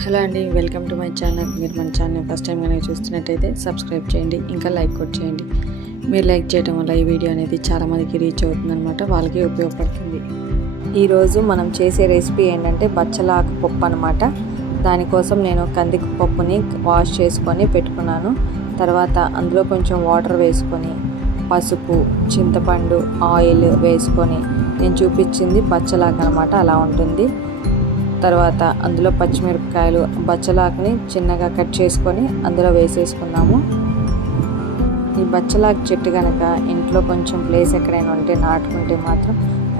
Hello అండి, welcome to my channel. మీరు మన ఛానల్ ఫస్ట్ టైం కనుక చూస్తున్నట్టయితే సబ్స్క్రైబ్ చేయండి, ఇంకా లైక్ కూడా చేయండి. మీరు లైక్ చేయడం వల్ల ఈ వీడియో అనేది చాలామందికి రీచ్ అవుతుందన్నమాట, వాళ్ళకి ఉపయోగపడుతుంది. ఈరోజు మనం చేసే రెసిపీ ఏంటంటే బచ్చలాకు పప్పు అనమాట. దానికోసం నేను కందికి పప్పుని వాష్ చేసుకొని పెట్టుకున్నాను. తర్వాత అందులో కొంచెం వాటర్ వేసుకొని పసుపు, చింతపండు, ఆయిల్ వేసుకొని నేను చూపించింది బచ్చలాకు అనమాట, అలా ఉంటుంది. తర్వాత అందులో పచ్చిమిరపకాయలు, బచ్చలాకుని చిన్నగా కట్ చేసుకొని అందులో వేసేసుకున్నాము. ఈ బచ్చలాకు చెట్టు కనుక ఇంట్లో కొంచెం ప్లేస్ ఎక్కడైనా ఉంటే నాటుకుంటే మాత్రం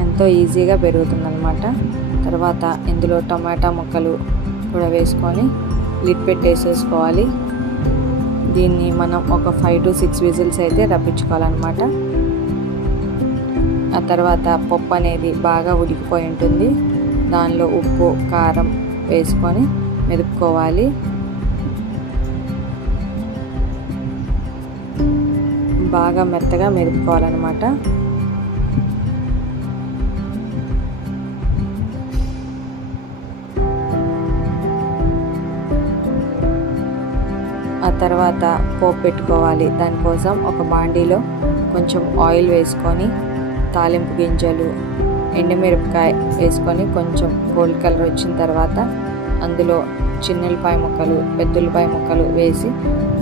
ఎంతో ఈజీగా పెరుగుతుందన్నమాట. తర్వాత ఇందులో టమాటా ముక్కలు కూడా వేసుకొని లిడ్ పెట్టేసేసుకోవాలి. దీన్ని మనం ఒక 5 to 6 విజిల్స్ అయితే రప్పించుకోవాలన్నమాట. ఆ తర్వాత పప్పు అనేది బాగా ఉడికిపోయి ఉంటుంది. దానిలో ఉప్పు, కారం వేసుకొని మెదుపుకోవాలి. బాగా మెత్తగా మెదుపుకోవాలన్నమాట. ఆ తర్వాత పోపు పెట్టుకోవాలి. దానికోసం ఒక బాండీలో కొంచెం ఆయిల్ వేసుకొని తాలింపు గింజలు, ఎండుమిరపకాయ వేసుకొని కొంచెం గోల్డ్ కలర్ వచ్చిన తర్వాత అందులో చిన్నులపాయ ముక్కలు, పెద్దులపాయ ముక్కలు వేసి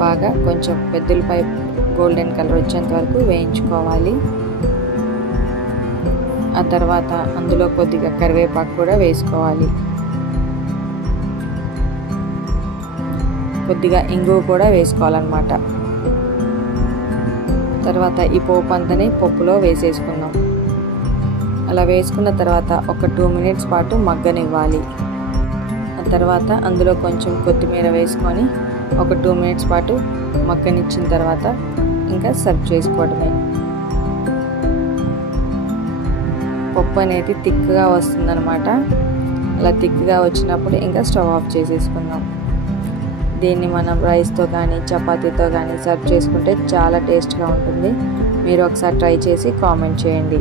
బాగా కొంచెం పెద్దులపాయ గోల్డెన్ కలర్ వచ్చేంత వరకు వేయించుకోవాలి. ఆ తర్వాత అందులో కొద్దిగా కరివేపాకు కూడా వేసుకోవాలి. కొద్దిగా ఇంగువ కూడా వేసుకోవాలన్నమాట. తర్వాత ఈ పోపు అంతని పప్పులో వేసేసుకుందాం. అలా వేసుకున్న తర్వాత ఒక 2 minutes పాటు మగ్గనివ్వాలి. ఆ తర్వాత అందులో కొంచెం కొత్తిమీర వేసుకొని ఒక 2 minutes పాటు మగ్గనిచ్చిన తర్వాత ఇంకా సర్వ్ చేసుకోవడమే. పప్పు అనేది థిక్గా వస్తుందన్నమాట. అలా థిక్గా వచ్చినప్పుడు ఇంకా స్టవ్ ఆఫ్ చేసేసుకుందాం. దీన్ని మనం రైస్తో కానీ చపాతీతో కానీ సర్వ్ చేసుకుంటే చాలా టేస్ట్గా ఉంటుంది. మీరు ఒకసారి ట్రై చేసి కామెంట్ చేయండి.